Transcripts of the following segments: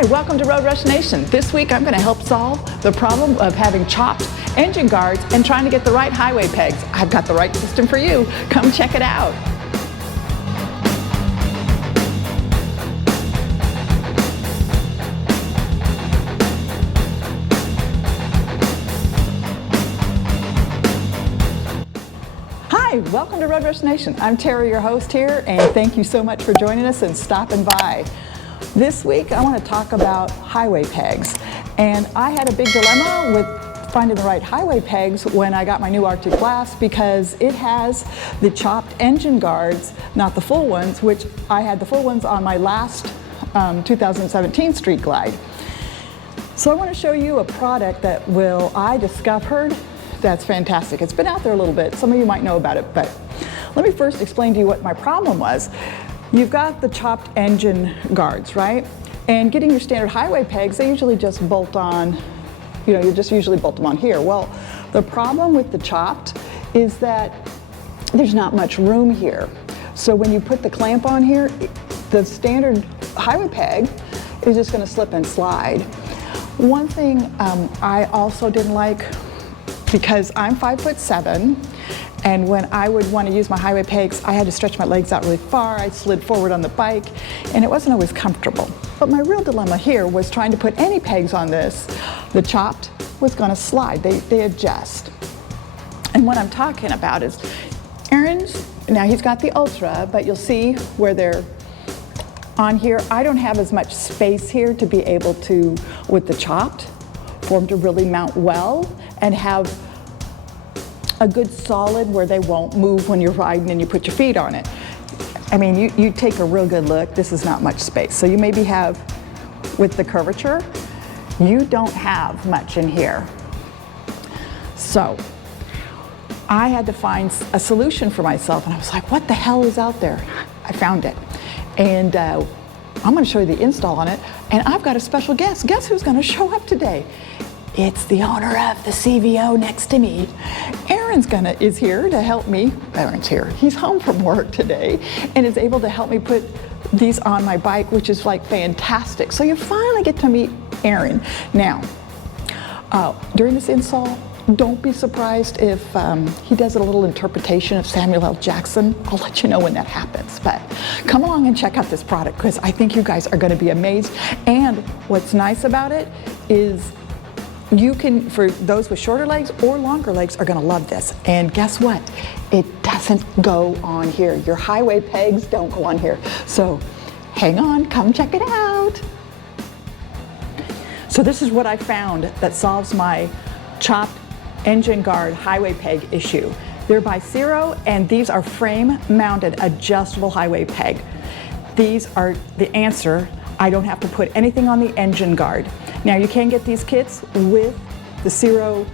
Hi, welcome to Road Rush Nation. This week I'm going to help solve the problem of having chopped engine guards and trying to get the right highway pegs. I've got the right system for you. Come check it out. Hi, welcome to Road Rush Nation. I'm Terry, your host here, and thank you so much for joining us and stopping by. This week I want to talk about highway pegs, and I had a big dilemma with finding the right highway pegs when I got my new Arctic glass because it has the chopped engine guards, not the full ones, which I had the full ones on my last 2017 Street Glide. So I want to show you a product that I discovered that's fantastic. It's been out there a little bit. Some of you might know about it, but let me first explain to you what my problem was. You've got the chopped engine guards, right? And getting your standard highway pegs, they usually just bolt on, you just usually bolt them on here. Well, the problem with the chopped is that there's not much room here. So when you put the clamp on here, the standard highway peg is just gonna slip and slide. One thing I also didn't like, because I'm 5'7", and when I would want to use my highway pegs, I had to stretch my legs out really far. I slid forward on the bike, and it wasn't always comfortable. But my real dilemma here was trying to put any pegs on this. The chopped was going to slide. They adjust. And what I'm talking about is Aaron's, now he's got the Ultra, but you'll see where they're on here. I don't have as much space here to be able to, with the chopped, for them to really mount well and have a good solid where they won't move when you're riding and you put your feet on it. I mean, you take a real good look, this is not much space. So you maybe have, with the curvature, you don't have much in here. So I had to find a solution for myself, and I was like, what the hell is out there? I found it. And I'm gonna show you the install on it, and I've got a special guest. Guess who's gonna show up today? It's the owner of the CVO next to me. Aaron's is here to help me. Aaron's here. He's home from work today and is able to help me put these on my bike, which is like fantastic. So you finally get to meet Aaron. Now, during this install, don't be surprised if he does a little interpretation of Samuel L. Jackson. I'll let you know when that happens. But come along and check out this product because I think you guys are going to be amazed. And what's nice about it is you can, for those with shorter legs or longer legs, are going to love this. And guess what? It doesn't go on here. Your highway pegs don't go on here. So hang on, come check it out. So this is what I found that solves my chopped engine guard highway peg issue. They're by CIRO, and these are frame-mounted adjustable highway peg. These are the answer. I don't have to put anything on the engine guard. Now you can get these kits with the CIRO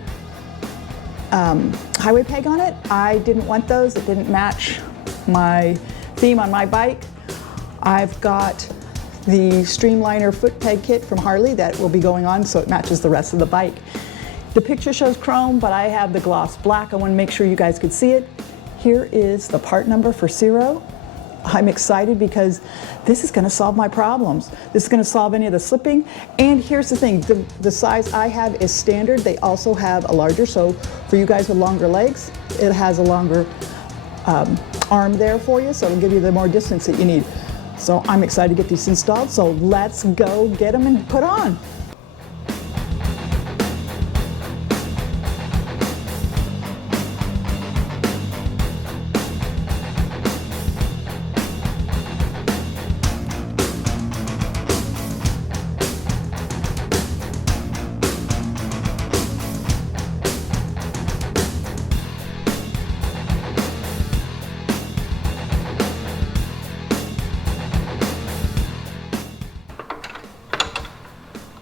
highway peg on it. I didn't want those. It didn't match my theme on my bike. I've got the Streamliner foot peg kit from Harley that will be going on so it matches the rest of the bike. The picture shows chrome, but I have the gloss black. I want to make sure you guys could see it. Here is the part number for CIRO. I'm excited because this is going to solve my problems. This is going to solve any of the slipping. And here's the thing, the size I have is standard. They also have a larger, so for you guys with longer legs, it has a longer arm there for you, so it'll give you the more distance that you need. So I'm excited to get these installed, so let's go get them and put on.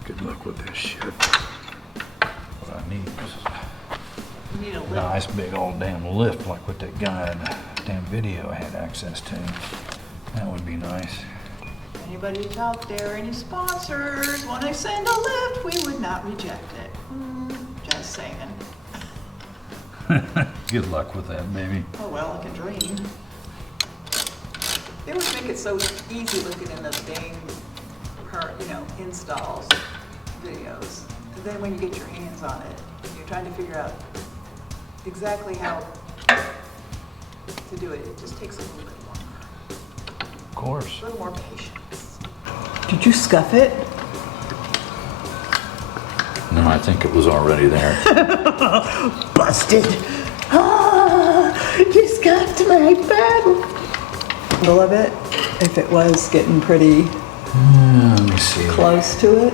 Good luck with this shit. What I need is a nice big old damn lift like what that guy in the damn video had access to. That would be nice. Anybody out there, any sponsors, when I send a lift, we would not reject it. Just saying. Good luck with that, baby. Oh well, I can dream. They would make it so easy looking in the dang installs, videos. And then when you get your hands on it, you're trying to figure out exactly how to do it. It just takes a little bit longer. Of course. A little more patience. Did you scuff it? No, I think it was already there. Busted. You scuffed my pen. Handle of it, if it was getting pretty Let me see. close to it.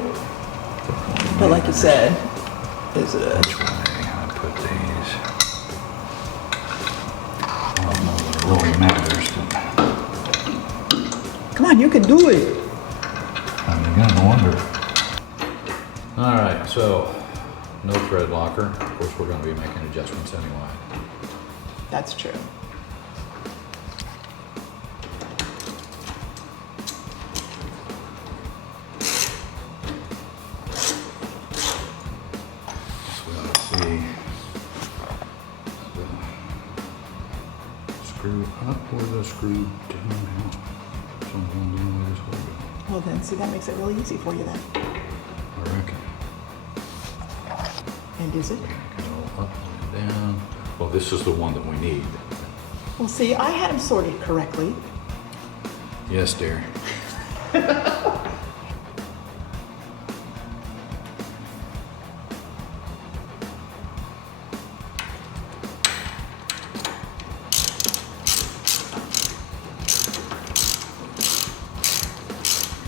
But like you said, is it Which way I put these? I don't know that it really matters, but Come on, you can do it. I'm beginning to wonder. All right, so no thread locker. Of course, we're going to be making adjustments anyway. That's true. So we ought to see the screw up or the screw down. So I'm going to do this way. Well then, see, that makes it really easy for you then. I reckon. And is it? Go up and down. Well, this is the one that we need. Well, see, I had them sorted correctly. Yes, dear.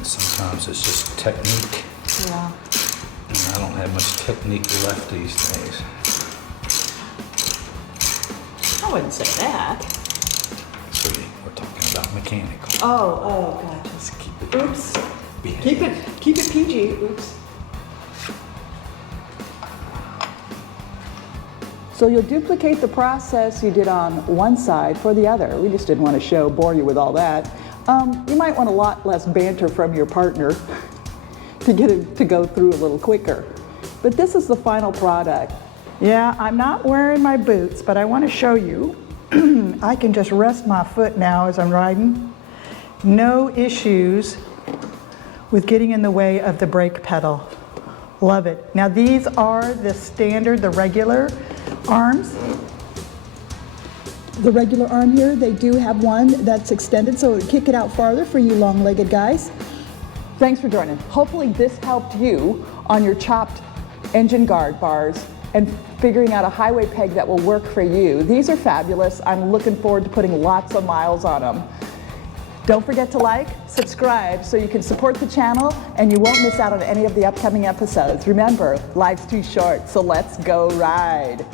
Sometimes it's just technique. Yeah. And I don't have much technique left these days. I wouldn't say that. Sweetie, we're talking about mechanical. Oh, gotcha. Just keep it. Oops. Behave. Keep it PG. Oops. So you'll duplicate the process you did on one side for the other. We just didn't want to bore you with all that. You might want a lot less banter from your partner to get it to go through a little quicker. But this is the final product. Yeah, I'm not wearing my boots, but I want to show you. I can just rest my foot now as I'm riding. No issues with getting in the way of the brake pedal. Love it. Now these are the standard, the regular arms. The regular arm here, they do have one that's extended, so it would kick it out farther for you long-legged guys. Thanks for joining. Hopefully this helped you on your chopped engine guard bars and figuring out a highway peg that will work for you. These are fabulous. I'm looking forward to putting lots of miles on them. Don't forget to like, subscribe so you can support the channel and you won't miss out on any of the upcoming episodes. Remember, life's too short, so let's go ride.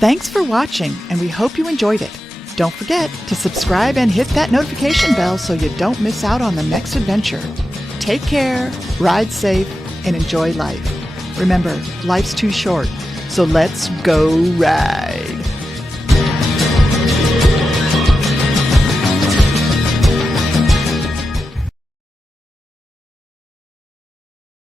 Thanks for watching, and we hope you enjoyed it. Don't forget to subscribe and hit that notification bell so you don't miss out on the next adventure. Take care, ride safe, and enjoy life. Remember, life's too short, so let's go ride.